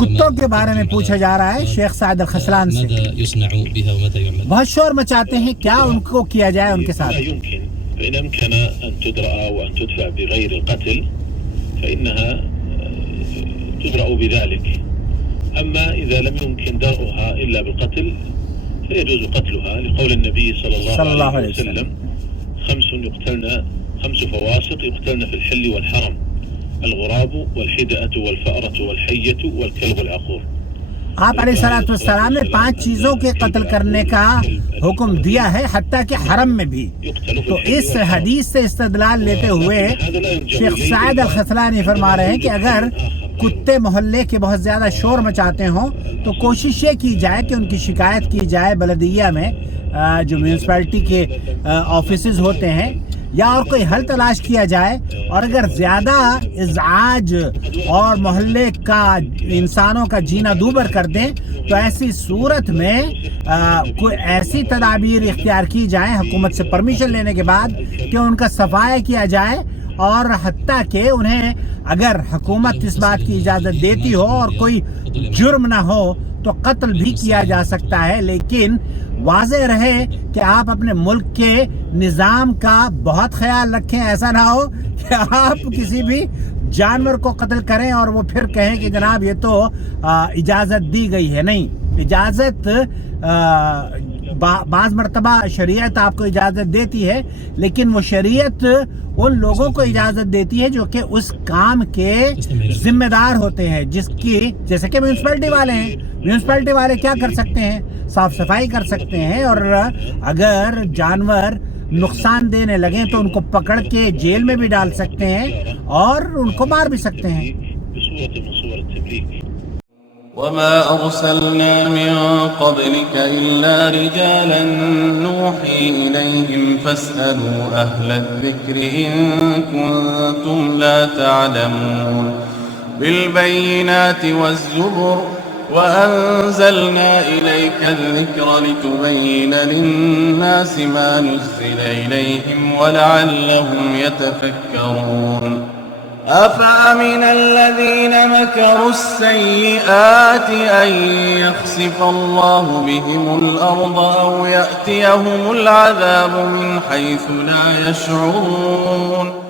کتوں کے بارے میں پوچھا جا رہا ہے شیخ سعد الخسلان سے، بہت شور مچاتے ہیں، کیا ان کو کیا جائے ان کے ساتھ؟ فإن أمكن أن تدرأ وأن تدفع بغير القتل فإنها تدرأ بذلك، أما إذا لم يمكن درءها إلا بالقتل فيجوز قتلها لقول النبي صلى الله عليه وسلم خمس فواسق يقتلن في الحل والحرم: الغراب والحدأة والفأرة والحية والكلب العقور۔ آپ علیہ الصلوۃ والسلام نے 5 چیزوں کے قتل کرنے کا حکم دیا ہے، حتیٰ کہ حرم میں بھی۔ تو اس حدیث سے استدلال لیتے ہوئے شیخ سعد الخسلانی فرما رہے ہیں کہ اگر کتے محلے کے بہت زیادہ شور مچاتے ہوں تو کوشش یہ کی جائے کہ ان کی شکایت کی جائے بلدیہ میں، جو میونسپلٹی کے آفیسز ہوتے ہیں، یا اور کوئی حل تلاش کیا جائے، اور اگر زیادہ ازعاج اور محلے کا انسانوں کا جینا دوبر کر دیں تو ایسی صورت میں کوئی ایسی تدابیر اختیار کی جائیں حکومت سے پرمیشن لینے کے بعد کہ ان کا صفایا کیا جائے، اور حتیٰ کہ انہیں اگر حکومت اس بات کی اجازت دیتی ہو اور کوئی جرم نہ ہو تو قتل بھی کیا جا سکتا ہے، لیکن واضح رہے کہ آپ اپنے ملک کے نظام کا بہت خیال رکھیں، ایسا نہ ہو کہ آپ کسی بھی جانور کو قتل کریں اور وہ پھر کہیں کہ جناب یہ تو اجازت دی گئی ہے۔ نہیں، اجازت بعض مرتبہ شریعت آپ کو اجازت دیتی ہے، لیکن وہ شریعت ان لوگوں کو اجازت دیتی ہے جو کہ اس کام کے ذمہ دار ہوتے ہیں، جیسے کہ میونسپلٹی والے ہیں۔ میونسپلٹی والے کیا کر سکتے ہیں؟ صاف صفائی کر سکتے ہیں، اور اگر جانور نقصان دینے لگیں تو ان کو پکڑ کے جیل میں بھی ڈال سکتے ہیں اور ان کو مار بھی سکتے ہیں۔ وما أرسلنا من قبلك إلا رجالا نوحي إليهم فاسألوا أهل الذكر إن كنتم لا تعلمون بالبينات والزبر وأنزلنا إليك الذكر لتبين للناس ما نزل إليهم ولعلهم يتفكرون أفأمن الذين مكروا السيئات أن يخسف الله بهم الأرض أو يأتيهم العذاب من حيث لا يشعرون